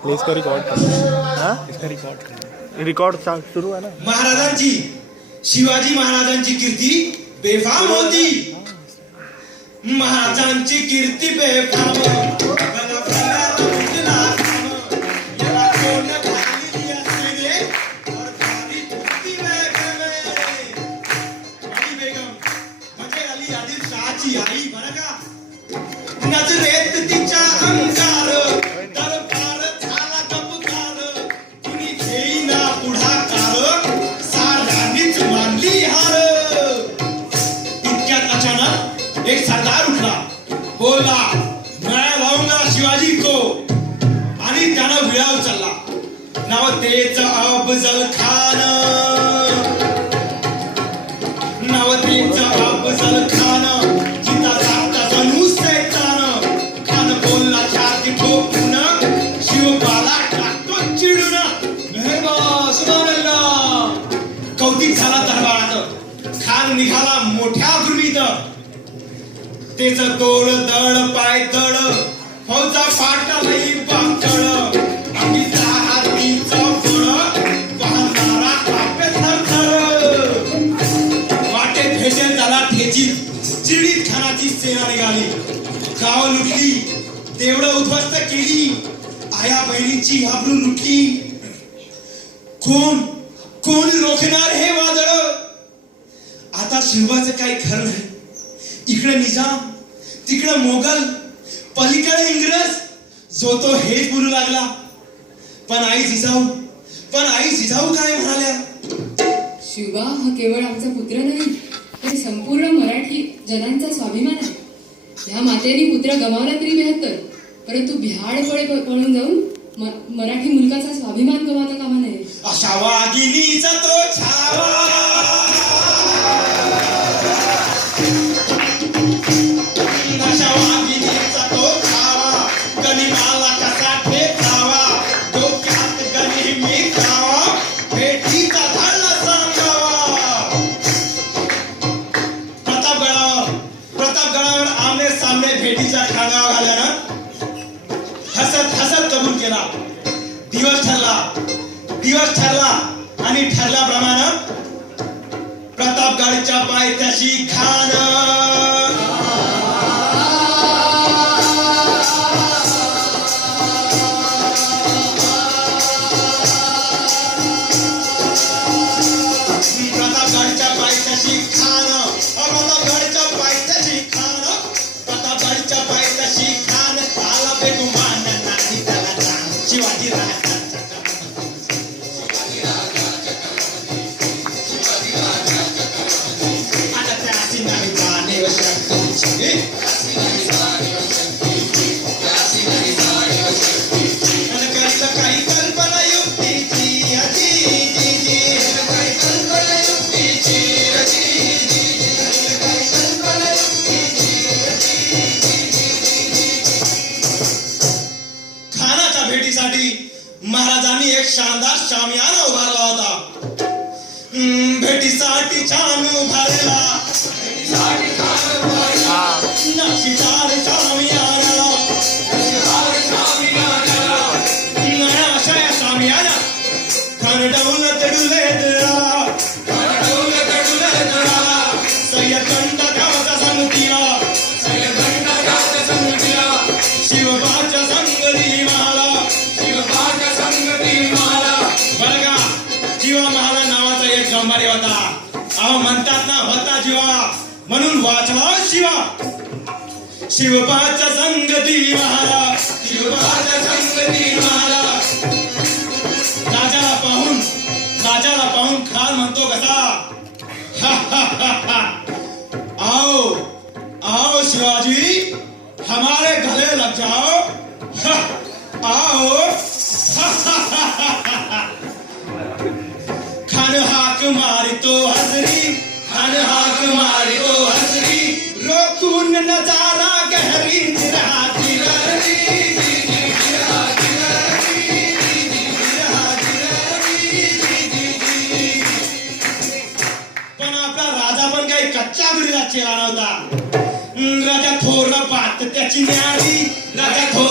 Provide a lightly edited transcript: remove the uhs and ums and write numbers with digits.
इसका रिकॉर्ड इसका रिकॉर्ड सुरू आहे ना. महाराजांची शिवाजी महाराजांची कीर्ती बेफाम होती. महाराजांची कीर्ती बेफाम आई बरं का. नजरेत तिच्या अंगार दरबार झाला कबूतर. कुणी घेईना पुढाकार साऱ्यांनीच मानली हार. इतक्यात अचानक एक सरदार उठला. बोला मैं लावूंगा शिवाजी को. आणि त्यानं विळा उचलला. नाव तेच अफजल खान. नाव तेच अफजल खान. कौतिक झाला दरबारात. खान निघाला मोठ्या गुरमीत. तेच तोड दड पाय दड फौजा पाटा नाही पातळ. आणि हातीचा फळ पाहणारा कापे थरथर. वाटेत भेटेल त्याला ठेचीत चिडीत खानाची सेना निघाली. गाव लुटली देवळं उद्ध्वस्त केली. आया बहिणींची आबरू लुटली. कोण रोखणार हे वादळ. आता शिवाचं काही खरं नाही. इकडे निजाम तिकडे मोगल पलीकडे इंग्रज. जो तो हेच बोलू लागला. पण आई जिजाऊ काय म्हणाल्या. शिवा हा केवळ आमचा पुत्र नाही तर संपूर्ण मराठी जनांचा स्वाभिमान आहे. या मातेने पुत्र गमावला तरी बेहत्तर, परंतु भ्याडपणे पळून जाऊन मराठी मुलकाचा स्वाभिमान गमावता कामा नये. अशा वाघिणीचा तो छावा. अशा वाघिणीचा तो छावा. गनिमाला कसा ठेचावा. डोक्यात गनिमी खावा. भेटीचा धडा सांगावा. प्रतापगडावर आमने सामने भेटीचा ठाणावा घाल्यानं हसत कबूल केला. दिवस ठरला आणि ठरल्याप्रमाणे प्रतापगडच्या पायथ्याशी खान. प्रतापगडच्या पायथ्याशी खान. प्रतापगडच्या पायथ्याशी खान. प्रतापगडच्या पायथ्याशी खान. आला बेगुमान नाही त्याला जाण. शिवाजी राजा काही कल्पना युक्तीची. खानाच्या भेटीसाठी महाराजांनी एक शानदार शामियाना उभारला होता. भेटीसाठी छान उभारला. नक्षीदार शामियाना. अशा या शामियाना खरडवून तडुले दळा. सय्यदंड गावचा संगतीला. शिवबाच्या संगती मला. बरं का, जीवा महाला नावाचा एक गंभारी होता. अहो म्हणतात ना होता जीवा म्हणून वाचला शिवा. शिवबाच्या संगती महारा. शिवबाच्या संगती महारा. राजाला पाहून खान म्हणतो कसा. आओ शिवाजी हमारे गले लग जाओ. आओ. खान हाक मारी तो हजरी. खान हाक मारी तो हजरी. रोकून नजारा गहरी. पण आपला राजा पण काही कच्च्या गुरीला चेहरा नव्हता. राजा थोर पात त्याची न्यारी. राजा थोर